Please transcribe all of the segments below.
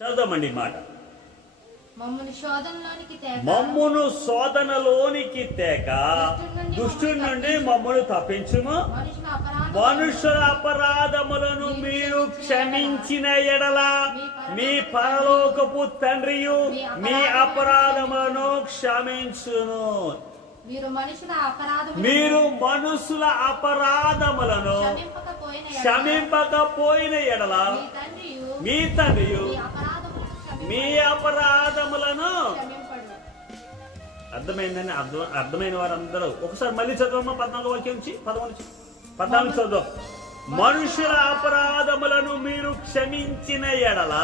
చదవమండి మాట. మమ్మును శోధనలోనికి తేక దుష్టుడి నుండి మమ్మను తప్పించుము. మనుషుల అపరాధములను మీరు క్షమించిన ఎడల మీ పరలోకపు తండ్రియు మీ అపరాధములను క్షమించును. మీరు మనుషుల అపరాధములను క్షమింపకపోయిన ఎడల మీ తండ్రియు మీ అపరాధములను. అర్థమైందని అర్థమైన వారందరూ ఒకసారి మళ్ళీ చదవమ్మా. 14 వాక్యం నుంచి 14 చదువు. మనుషుల అపరాధములను మీరు క్షమించిన ఎడల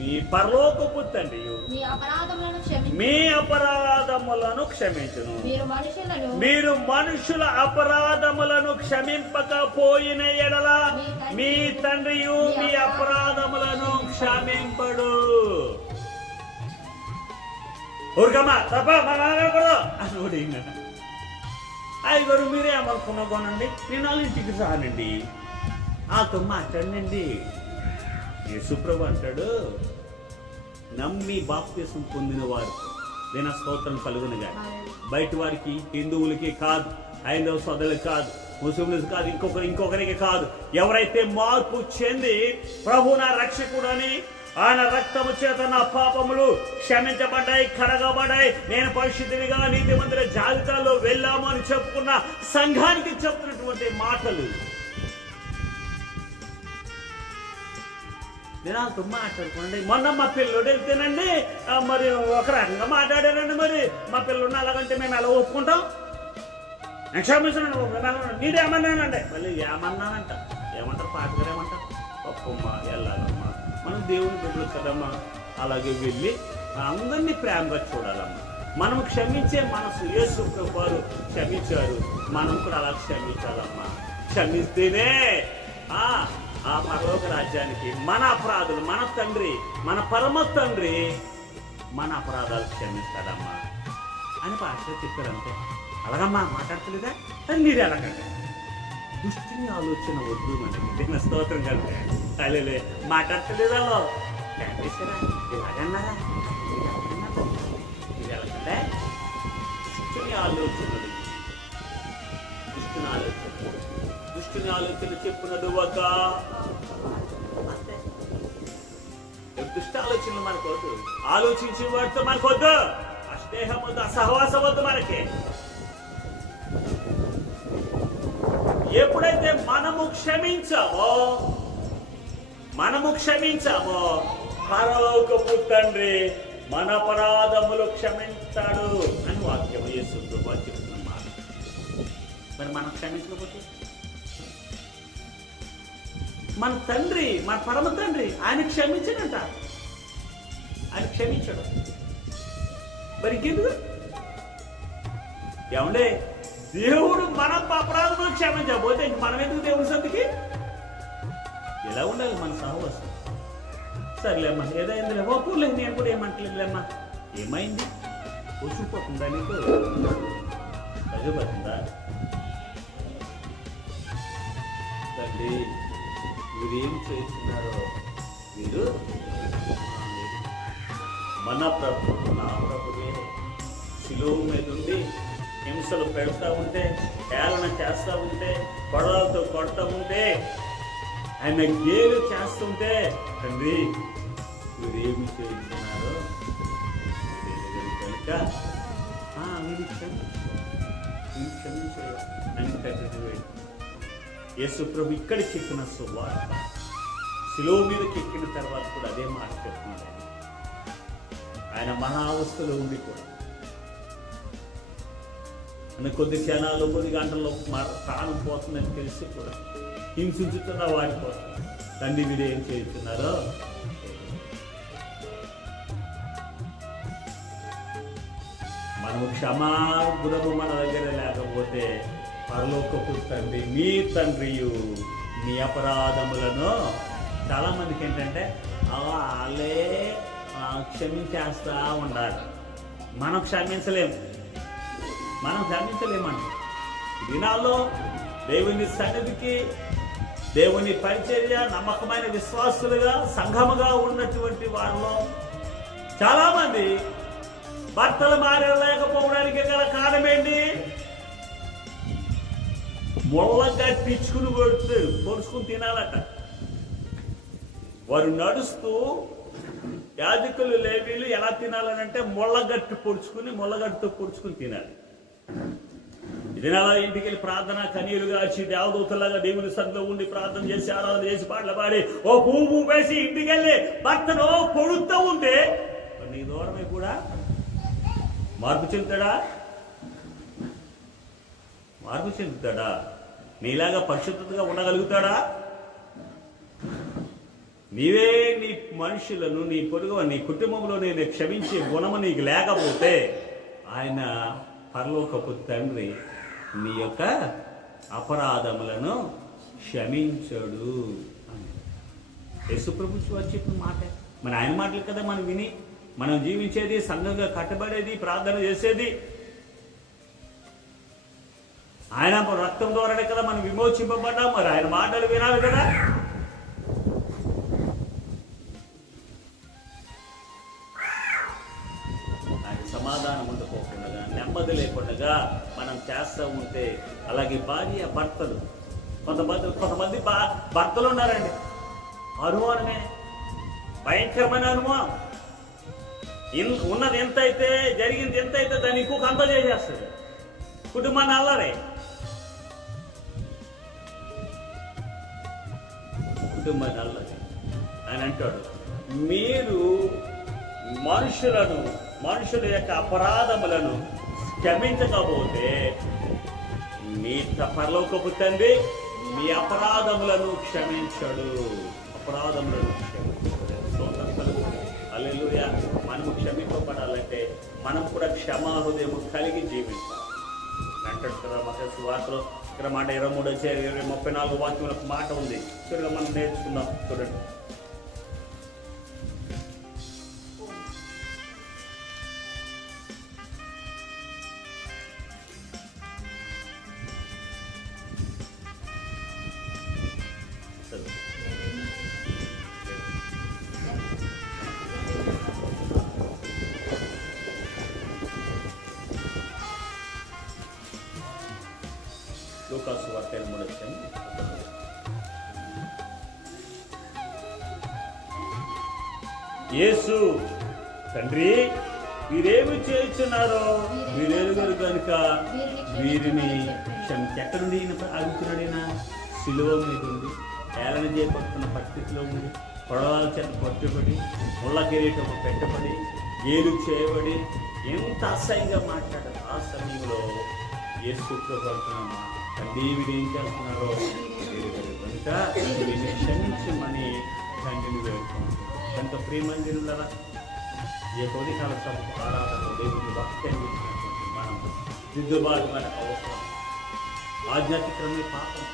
మీ పరలోకపు తండ్రియు మీ అపరాధములను క్షమించును. మీరు మనుషుల అపరాధములను క్షమింపకపోయిన ఎడల మీ తండ్రియు మీ అపరాధములను క్షమింపడు. ఊరికమ్మా తప్ప అని అయ్యగారు మీరేమనుకున్నాగోనండి, నేను వాళ్ళ ఇంటికి రానండి, వాళ్ళతో మాట్లాడినండి. యేసుప్రభు అంటాడు, నమ్మి బాప్తిసం పొందిన వారు దీని స్తోత్రం కలుగునుగా. బయట వారికి, హిందువులకి కాదు, హైందవ సోదరులకు కాదు, ముస్లింలకు కాదు, ఇంకొకరికి కాదు, ఎవరైతే మార్పు చెంది ప్రభు నా రక్షకుడని ఆయన రక్తము చేత నా పాపములు క్షమించబడ్డాయి, కడగబడ్డాయి, నేను పరిశుద్ధిగా నీతిమంతుల జాబితాలో వెళ్ళాము అని చెప్పుకున్న సంఘానికి చెప్తున్నటువంటి మాటలు. నేను మాట్లాడుకోండి. మొన్న మా పిల్లడు వెళ్తేనండి మరి ఒక రకంగా మాట్లాడారండి. మరి మా పిల్లడు అలాగంటే మేము ఎలా ఒప్పుకుంటాం? నేను క్షమించండి, నేనేమన్నానండి. మళ్ళీ ఏమన్నానంట, ఏమంటారు పాటగారు ఏమంటారు, ఒప్పమ్మా వెళ్ళాలమ్మా, మనం దేవుని బిడ్డలు కదమ్మా, అలాగే వెళ్ళి అందరినీ ప్రేమగా చూడాలమ్మా. మనం క్షమించే మనసు యేసు వారు క్షమించారు, మనం కూడా అలా క్షమించాలమ్మా. క్షమిస్తేనే ఆ పరలోక రాజ్యానికి మన అపరాధులు, మన తండ్రి, మన పరమ తండ్రి మన అపరాధాలు క్షమిస్తాడమ్మా అని పాస్టర్ చెప్పారంటే. అలాగమ్మా మాట్లాడతలేదా? మీరు ఎలాగంటే దుష్టిని ఆలోచన వద్దు మనకి నా స్తోత్రం కలిపి అలే మాట్లాడతలేదా? ఇలాగన్నారా? ఇది ఎలాగంటే దుష్టిని ఆలోచనలు, దుష్టిని ఆలోచన చెప్పినది ఒక దుష్ట ఆలోచనలు మనకొద్దు, ఆలోచించే వాడితో మనకొద్దు, అస్నేహం వద్దు, అసహవాసం వద్దు మనకి. ఎప్పుడైతే మనము క్షమించామో పరలోకపు తండ్రి మన అపరాధములు క్షమించాడు అని వాక్యం యేసు ప్రభువు చెప్తున్నమాట. మరి మనం క్షమించకపోతే మన తండ్రి, మన పరమ తండ్రి ఆయన క్షమించడంట, ఆయన క్షమించడు. మరి ఇంకెందుకు ఏమండే? దేవుడు మన అపరాధములు క్షమించకపోతే ఇంక మనం ఎందుకు దేవుడి సంతికి? ఎలా ఉండాలి మన సహవాసం? సర్లేమ్మా ఏదైందిలే, ఒప్పులే, నేను కూడా ఏమంటలేదులేమ్మా. ఏమైంది? కూర్చుపోతుందా నీకు? చదువుతుందా? తండ్రి వీరేం చేస్తున్నారో వీరు మన ప్రభు, నా ప్రభువే శిలువ మీద ఉండి హింసలు పెడతా ఉంటే, హేళన చేస్తూ ఉంటే, కొడవలతో కొడతా ఉంటే, ఆయన గేలు చేస్తుంటే, తండ్రి వీరేమి చేస్తున్నారో కనుక యేసు ప్రభు ఇక్కడ చెప్పిన సువార్త శిలువ మీదకి ఎక్కిన తర్వాత కూడా అదే మాట చెప్తున్నాడు. ఆయన మహావస్థలో ఉండి కూడా కొద్ది క్షణాలు, కొద్ది గంటల్లో ప్రాణం పోతుందని తెలిసి కూడా హింసించుతున్న వారి కోసం తండ్రి మీరు ఏం చేస్తున్నారో. మనము క్షమాగుణము మన దగ్గర లేకపోతే పరలోకపు తండ్రి మీ తండ్రియు మీ అపరాధములను. చాలా మందికి ఏంటంటే వాళ్ళే క్షమించేస్తా ఉండాలి. మనం క్షమించలేమండి. దినాల్లో దేవుని సన్నిధికి దేవుని పరిచర్య నమ్మకమైన విశ్వాసులుగా సంఘముగా ఉన్నటువంటి వారిలో చాలా మంది భర్తలు మారలేకపోవడానికి గల కారణం ఏంటి? ముళ్ళగా పిచ్చుకుని పొడుచుకుని తినాలట. వారు నడుస్తూ యాజకులు లేవీలు ఎలా తినాలనంటే ముళ్ళగట్టు ముళ్ళగట్టుతో పొడుచుకుని తినాలి. ఇది నెల ఇంటికి వెళ్ళి ప్రార్థన కనీరుగా వచ్చి దేవదూతలాగా దేవుని సన్నిధిలో ఉండి ప్రార్థన చేసి ఆరాధన చేసి పాటలు పాడి ఓ పువ్వు వేసి ఇంటికి వెళ్ళి భర్తను పొడుస్తూ ఉంటే నీ దూరమే కూడా మార్పు చెందుతాడా? నీలాగా పరిశుద్ధతగా ఉండగలుగుతాడా? నీవే నీ మనుషులను, నీ పొరుగు, నీ కుటుంబంలో నేను క్షమించే గుణము నీకు లేకపోతే ఆయన పరలోకపు తండ్రి నీ యొక్క అపరాధములను క్షమించడు. యేసుప్రభు వారు చెప్పిన మాట, మన ఆయన మాటలు కదా మనం విని మనం జీవించేది, సంఘంగా కట్టబడేది, ప్రార్థన చేసేది. ఆయన రక్తం ద్వారానే కదా మనం విమోచింపబడ్డాం. మరి ఆయన మాటలు వినాలి కదా. ఆయన సమాధానం ఉండకోకుండా, నెమ్మది లేకుండా మనం చేస్తూ ఉంటే, అలాగే భార్య భర్తలు, కొంతమంది భర్తలు ఉన్నారండి, అనుమానమే, భయంకరమైన అనుమానం. ఉన్నది ఎంతైతే, జరిగింది ఎంతైతే దాన్ని ఇంకొక అంత చేసేస్తుంది. కుటుంబాన్ని అల్లరే, కుటుంబాన్ని అల్లరే. ఆయన అంటాడు, మీరు మనుషుల యొక్క అపరాధములను క్షమించకపోతే మీ పరలోకపు తండ్రి మీ అపరాధములను క్షమించడు. హల్లెలూయా. మనము క్షమింపబడాలంటే మనం కూడా క్షమాహృదయము కలిగి జీవించాలి అంటాడు కదా మత్తయి సువార్తలో. ఇక్కడ మాట 23:34 వాక్యంలో ఒక మాట ఉంది. చూడగా మనం నేర్చుకుందాం. చూడండి. లూకాసు సువార్త 23 యేసు, తండ్రి వీరేమి చేస్తున్నారో వీరెరుగరు కనుక వీరిని క్షమించి. ఎక్కడుండి అడుగుతున్నాడైనా? సిలువ మీద ఉంది, ఏలన చేయబడుతున్న పరిస్థితిలో ఉంది, పొడవాల చేత పట్టుబడి, ముళ్ళ కిరీటం పెట్టబడి, గేలు చేయబడి, ఎంత అసహ్యంగా మాట్లాడారు. ఆ సమయంలో యేసు పడుతున్నామా తండ్రి వీరేం చేస్తున్నారో కనుక వీరిని క్షమించమని తండ్రిని వేడుకుంటున్నాం. కనుక ప్రియమందిరులరా, ఈ కొద్దికాల ఆరాధన దేవుని భక్తి మనం దిద్దుబాటు మనకు అవసరం. ఆధ్యాత్మికమే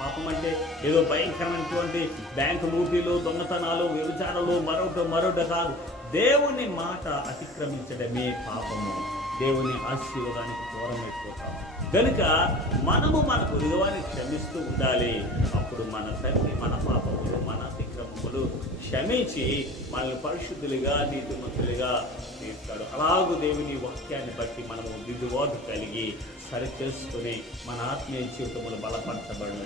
పాపం అంటే ఏదో భయంకరమైనటువంటి బ్యాంకు లూటీలు, దొంగతనాలు, వ్యభిచారాలు, మరొకటి కాదు. దేవుని మాట అతిక్రమించడమే పాపము. దేవుని ఆశీర్వాదానికి దూరం అయిపోతాము. కనుక మనము మన పొరుగువారిని క్షమిస్తూ ఉండాలి. అప్పుడు మన తండ్రి మన పాపములు, మన అతిక్రమములు క్షమించి మనల్ని పరిశుద్ధులుగా, నీతిమంతులుగా తీర్చాడు. అలాగూ దేవుని వాక్యాన్ని బట్టి మనము దిద్దుబాటు కలిగి సరి చేసుకుని మన ఆత్మీయ జీవితములు బలపరచబడిన